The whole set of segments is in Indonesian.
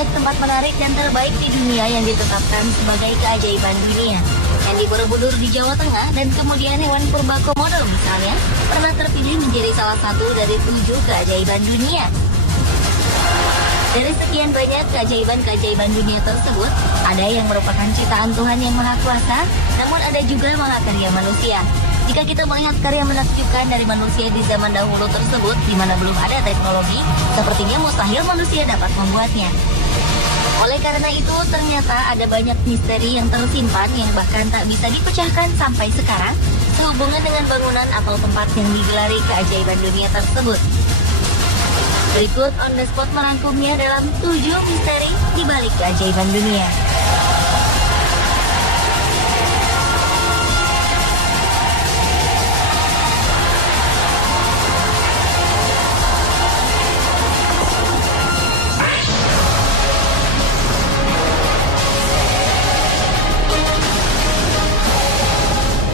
banyak tempat menarik dan terbaik di dunia yang ditetapkan sebagai keajaiban dunia. Candi Borobudur di Jawa Tengah dan kemudian hewan purba Komodo misalnya pernah terpilih menjadi salah satu dari 7 keajaiban dunia. Dari sekian banyak keajaiban-keajaiban dunia tersebut, ada yang merupakan ciptaan Tuhan yang Maha Kuasa, namun ada juga mahakarya manusia. Jika kita melihat karya menakjubkan dari manusia di zaman dahulu tersebut, di mana belum ada teknologi, sepertinya mustahil manusia dapat membuatnya. Oleh karena itu, ternyata ada banyak misteri yang tersimpan yang bahkan tak bisa dipecahkan sampai sekarang, sehubungan dengan bangunan atau tempat yang digelari keajaiban dunia tersebut. Berikut On The Spot merangkumnya dalam 7 misteri di balik keajaiban dunia.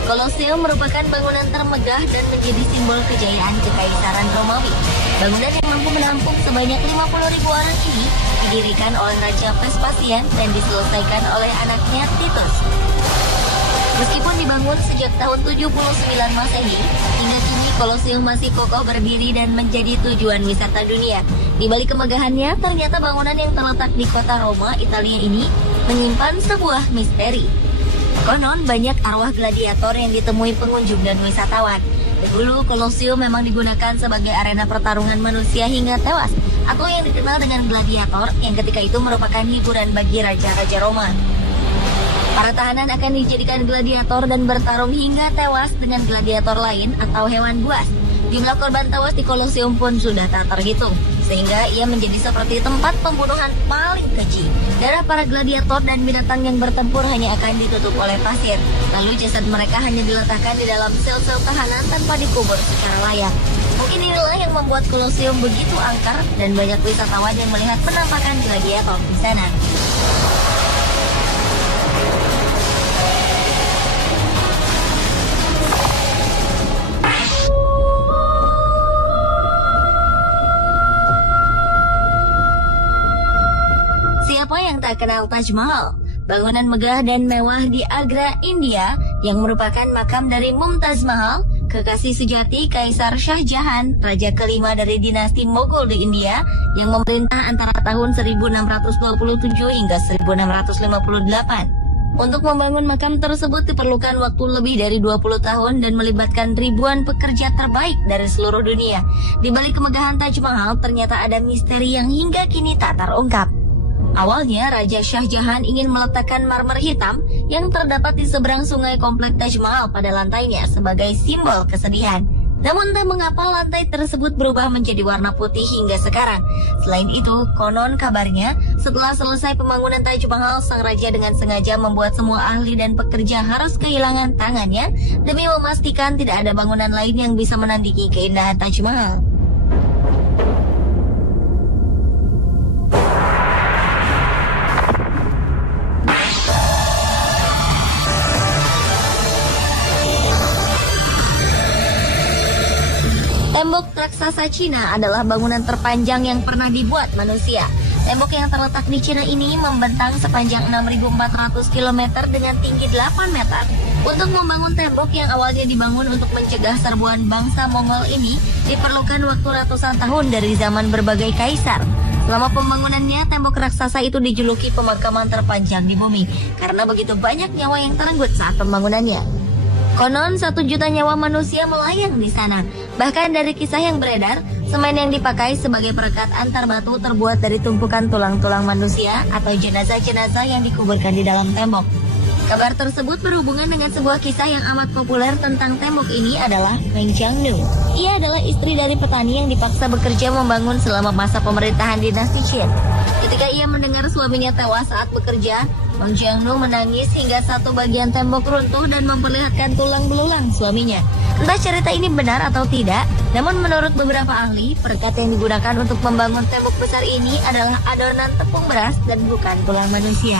Kolosium merupakan bangunan termegah dan menjadi simbol kejayaan kekaisaran Romawi. Bangunan yang mampu menampung sebanyak 50.000 orang ini didirikan oleh Raja Vespasian dan diselesaikan oleh anaknya Titus. Meskipun dibangun sejak tahun 79 Masehi, hingga kini Kolosium masih kokoh berdiri dan menjadi tujuan wisata dunia. Di balik kemegahannya, ternyata bangunan yang terletak di kota Roma, Italia ini menyimpan sebuah misteri. Konon banyak arwah gladiator yang ditemui pengunjung dan wisatawan. Dahulu Kolosium memang digunakan sebagai arena pertarungan manusia hingga tewas, atau yang dikenal dengan gladiator, yang ketika itu merupakan hiburan bagi raja-raja Roma. Para tahanan akan dijadikan gladiator dan bertarung hingga tewas dengan gladiator lain atau hewan buas. Jumlah korban tewas di Kolosium pun sudah tak terhitung, sehingga ia menjadi seperti tempat pembunuhan paling keji. Darah para gladiator dan binatang yang bertempur hanya akan ditutup oleh pasir. Lalu jasad mereka hanya diletakkan di dalam sel-sel tahanan tanpa dikubur secara layak. Mungkin inilah yang membuat Kolosium begitu angker dan banyak wisatawan yang melihat penampakan gladiator di sana. Siapa yang tak kenal Taj Mahal? Bangunan megah dan mewah di Agra, India yang merupakan makam dari Mumtaz Mahal, kekasih sejati Kaisar Shah Jahan, raja kelima dari dinasti Mughal di India yang memerintah antara tahun 1627 hingga 1658. Untuk membangun makam tersebut diperlukan waktu lebih dari 20 tahun dan melibatkan ribuan pekerja terbaik dari seluruh dunia. Di balik kemegahan Taj Mahal, ternyata ada misteri yang hingga kini tak terungkap. Awalnya, Raja Shah Jahan ingin meletakkan marmer hitam yang terdapat di seberang sungai komplek Taj Mahal pada lantainya sebagai simbol kesedihan. Namun entah mengapa lantai tersebut berubah menjadi warna putih hingga sekarang. Selain itu, konon kabarnya, setelah selesai pembangunan Taj Mahal, sang raja dengan sengaja membuat semua ahli dan pekerja harus kehilangan tangannya demi memastikan tidak ada bangunan lain yang bisa menandingi keindahan Taj Mahal. Tembok raksasa Cina adalah bangunan terpanjang yang pernah dibuat manusia. Tembok yang terletak di Cina ini membentang sepanjang 6.400 km dengan tinggi 8 meter. Untuk membangun tembok yang awalnya dibangun untuk mencegah serbuan bangsa Mongol ini, diperlukan waktu ratusan tahun dari zaman berbagai kaisar. Selama pembangunannya, tembok raksasa itu dijuluki pemakaman terpanjang di bumi, karena begitu banyak nyawa yang terenggut saat pembangunannya. Konon 1 juta nyawa manusia melayang di sana. Bahkan dari kisah yang beredar, semen yang dipakai sebagai perekat antar batu terbuat dari tumpukan tulang-tulang manusia atau jenazah-jenazah yang dikuburkan di dalam tembok. Kabar tersebut berhubungan dengan sebuah kisah yang amat populer tentang tembok ini adalah Meng Jiangnu. Ia adalah istri dari petani yang dipaksa bekerja membangun selama masa pemerintahan dinasti Qin. Ketika ia mendengar suaminya tewas saat bekerja, Meng Jiangnu menangis hingga satu bagian tembok runtuh dan memperlihatkan tulang belulang suaminya. Entah cerita ini benar atau tidak, namun menurut beberapa ahli, perekat yang digunakan untuk membangun tembok besar ini adalah adonan tepung beras dan bukan tulang manusia.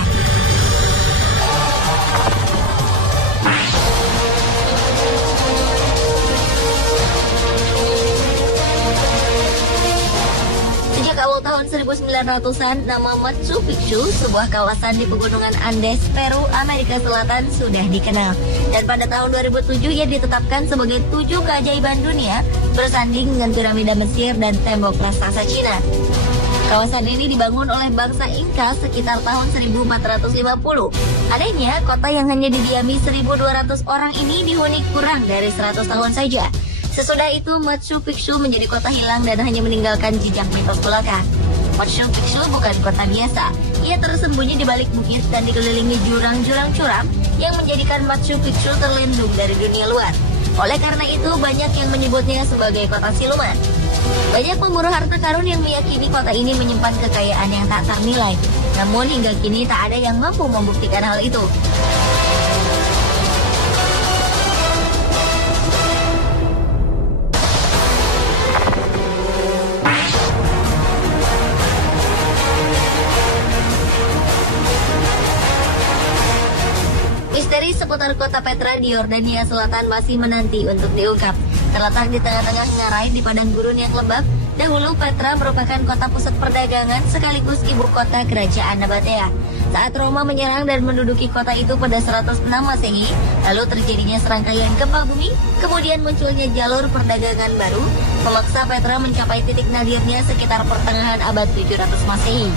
Sejak awal tahun 1900-an, nama Machu Picchu, sebuah kawasan di pegunungan Andes, Peru, Amerika Selatan, sudah dikenal. Dan pada tahun 2007 ia ditetapkan sebagai 7 keajaiban dunia, bersanding dengan piramida Mesir dan tembok raksasa Cina. Kawasan ini dibangun oleh bangsa Inca sekitar tahun 1450. Anehnya, kota yang hanya didiami 1.200 orang ini dihuni kurang dari 100 tahun saja. Sesudah itu, Machu Picchu menjadi kota hilang dan hanya meninggalkan jejak mitos belaka. Machu Picchu bukan kota biasa. Ia tersembunyi di balik bukit dan dikelilingi jurang-jurang curam yang menjadikan Machu Picchu terlindung dari dunia luar. Oleh karena itu, banyak yang menyebutnya sebagai kota siluman. Banyak pemburu harta karun yang meyakini kota ini menyimpan kekayaan yang tak ternilai. Namun hingga kini tak ada yang mampu membuktikan hal itu. Misteri seputar kota Petra di Yordania Selatan masih menanti untuk diungkap. Terletak di tengah-tengah ngarai di padang gurun yang lembab, dahulu Petra merupakan kota pusat perdagangan sekaligus ibu kota kerajaan Nabatea. Saat Roma menyerang dan menduduki kota itu pada 106 Masehi, lalu terjadinya serangkaian gempa bumi, kemudian munculnya jalur perdagangan baru, memaksa Petra mencapai titik nadirnya sekitar pertengahan abad 700 Masehi.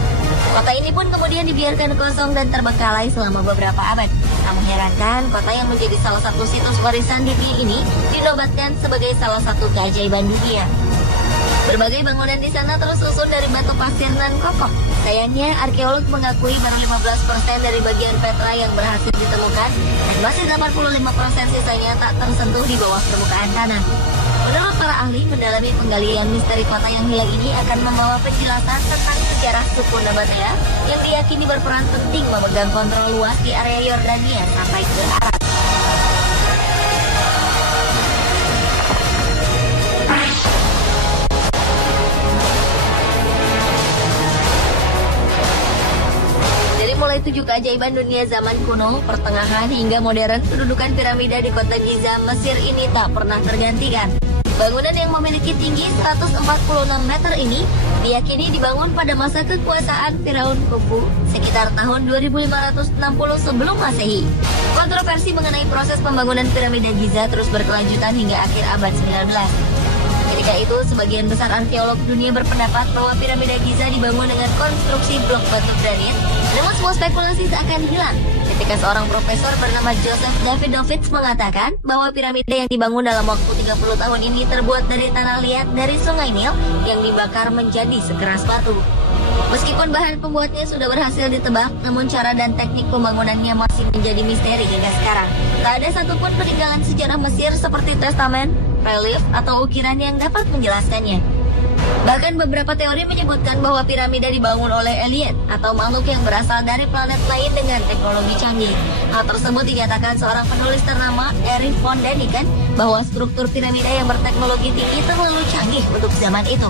Kota ini pun kemudian dibiarkan kosong dan terbengkalai selama beberapa abad. Tak mengherankan, kota yang menjadi salah satu situs warisan dunia ini dinobatkan sebagai salah satu keajaiban dunia. Berbagai bangunan di sana tersusun dari batu pasir nan kokoh. Sayangnya, arkeolog mengakui baru 15% dari bagian Petra yang berhasil ditemukan dan masih 85% sisanya tak tersentuh di bawah permukaan tanah. Menurut para ahli, mendalami penggalian misteri kota yang hilang ini akan membawa penjelasan tentang sejarah suku Nabatea yang diyakini berperan penting memegang kontrol luas di area Yordania sampai ke Arab. Mulai 7 keajaiban dunia zaman kuno, pertengahan hingga modern, kedudukan piramida di kota Giza, Mesir ini tak pernah tergantikan. Bangunan yang memiliki tinggi 146 meter ini diyakini dibangun pada masa kekuasaan Firaun Khufu sekitar tahun 2560 sebelum Masehi. Kontroversi mengenai proses pembangunan piramida Giza terus berkelanjutan hingga akhir abad 19. Ketika itu, sebagian besar arkeolog dunia berpendapat bahwa piramida Giza dibangun dengan konstruksi blok batu granit, namun semua spekulasi seakan hilang ketika seorang profesor bernama Joseph Davidovits mengatakan bahwa piramida yang dibangun dalam waktu 30 tahun ini terbuat dari tanah liat dari sungai Nil yang dibakar menjadi sekeras batu. Meskipun bahan pembuatnya sudah berhasil ditebak, namun cara dan teknik pembangunannya masih menjadi misteri hingga sekarang. Tak ada satupun peninggalan sejarah Mesir seperti testamen, relief, atau ukiran yang dapat menjelaskannya. Bahkan beberapa teori menyebutkan bahwa piramida dibangun oleh alien atau makhluk yang berasal dari planet lain dengan teknologi canggih. Hal tersebut dinyatakan seorang penulis ternama Erich von Däniken bahwa struktur piramida yang berteknologi tinggi terlalu canggih untuk zaman itu.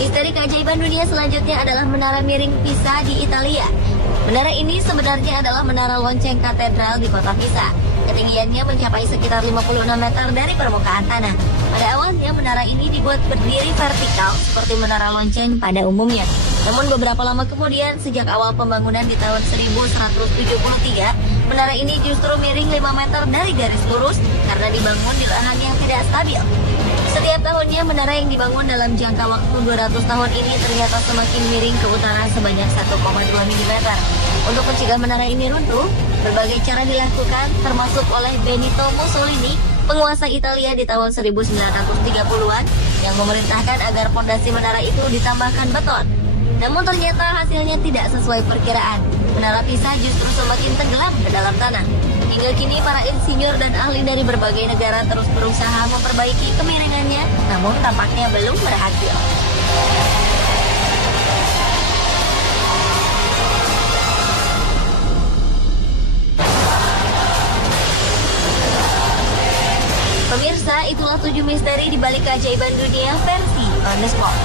Misteri keajaiban dunia selanjutnya adalah Menara Miring Pisa di Italia. Menara ini sebenarnya adalah menara lonceng katedral di kota Pisa. Ketinggiannya mencapai sekitar 56 meter dari permukaan tanah. Pada awalnya menara ini dibuat berdiri vertikal seperti menara lonceng pada umumnya. Namun beberapa lama kemudian, sejak awal pembangunan di tahun 1173, menara ini justru miring 5 meter dari garis lurus karena dibangun di lahan yang tidak stabil. Setiap tahunnya menara yang dibangun dalam jangka waktu 200 tahun ini ternyata semakin miring ke utara sebanyak 1,2 mm. Untuk mencegah menara ini runtuh, berbagai cara dilakukan termasuk oleh Benito Mussolini, penguasa Italia di tahun 1930-an yang memerintahkan agar fondasi menara itu ditambahkan beton. Namun ternyata hasilnya tidak sesuai perkiraan. Menara Pisa justru semakin tenggelam ke dalam tanah. Hingga kini para insinyur dan ahli dari berbagai negara terus berusaha memperbaiki kemiringannya, namun tampaknya belum berhasil. Pemirsa, itulah 7 misteri di balik keajaiban dunia versi On The Spot.